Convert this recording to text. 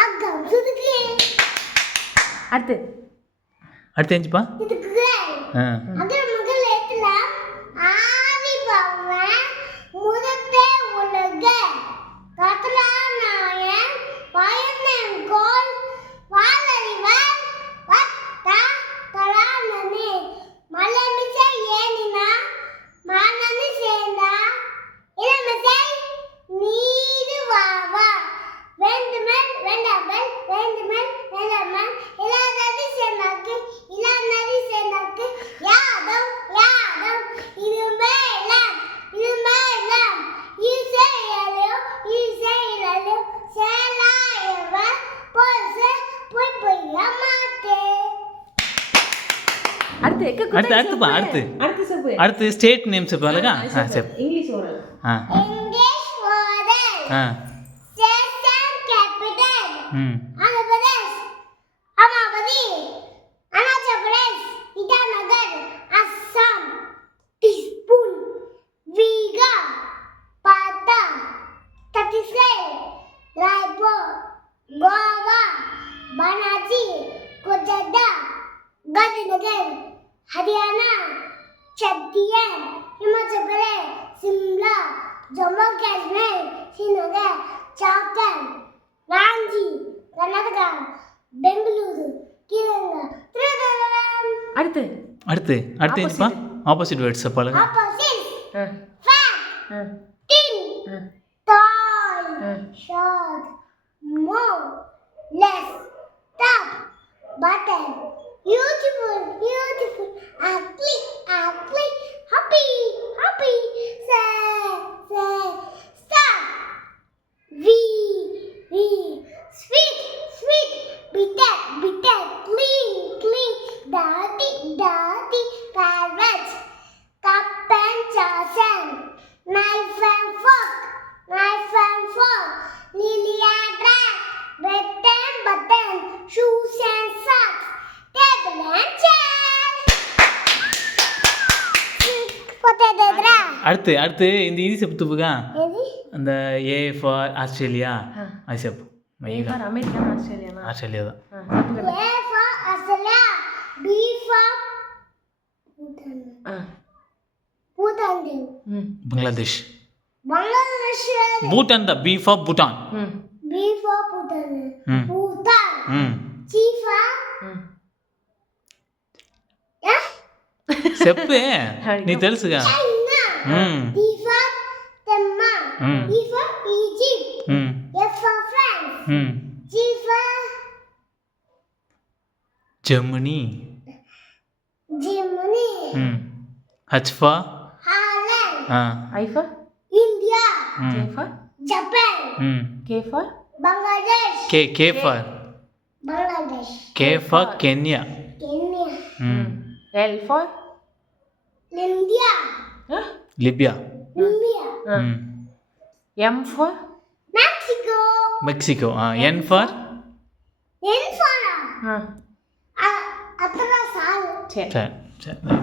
அகம் சுதுக்கு அடுத்து அடுத்து எஞ்சிப்பா இதுக்கு அகர முதல் எழுத்துல ஆதி பவன் முதத்தே உலக கத்ராநாயன் பயனன் கோல் வாழறிவர் வத்தா தரானனே மலமிசை ஏனினா மானனி சேர்ந்தா இளமிசை நீது வாவா வேண்டுமென் வேண்டாமல் வேண்டுமென் வேண்டாமல் இல்லாதது சேர்ந்தாக்கு இல்லாதது சேர்ந்தாக்கு யாதம் யாதம் இதுமேலம் இதுமேலம் இசையலையோ இசையலையோ சேலாயவர் பொய்சு பொய் பொய்ய மாட்டே அடுத்து எக்க அடுத்து அடுத்துப்பா அடுத்து அடுத்து சொல்லு அடுத்து ஸ்டேட் நேம் చెప్పాలిగా చెప్పు English oral English oral station capital Andhra Pradesh Amaravati Arunachal Pradesh Itanagar Assam Dispur வீகா பாட்டா சத்தீஸ்கர் ராய்ப்பூர் கோவா பனாஜி कोलकाता गांधीनगर हरियाणा चंडीगढ़ हिमाचल प्रदेश शिमला जम्मू कश्मीर श्रीनगर झारखंड रांची कर्नाटका बेंगलुरु केरला त्रिपुरा அடுத்து அடுத்து அடுத்து எஞ்சிப்பா ஆப்போசிட் வேர்ட்ஸ் చెప్పాలిగా opposite fat thin tall short more less tough button beautiful beautiful ugly ugly happy happy sad sad stop we sweet sweet bitter bitter clean clean dirty dirty carrots cup and saucer knife and fork lily and rag bread and button shoes and socks table and chair potato dra அடுத்து அடுத்து இந்த இது చెప్తువుగా எது அந்த A for Australia அது చెప్పు A for America Australia Australia தான் A for Australia B for Bhutan Bangladesh Bangladesh Bhutan the B for Bhutan B for Bhutan Hmm. Bhutan C for చెప్పే నీకు తెలుసుగా China D for Denmark E for Egypt F for France G for Germany Germany H for Holland I for India J for Japan K for Bangladesh K for Bangladesh K for Kenya Kenya L for India Libya India M for Mexico Mexico N for N for Atrasal சரி సరే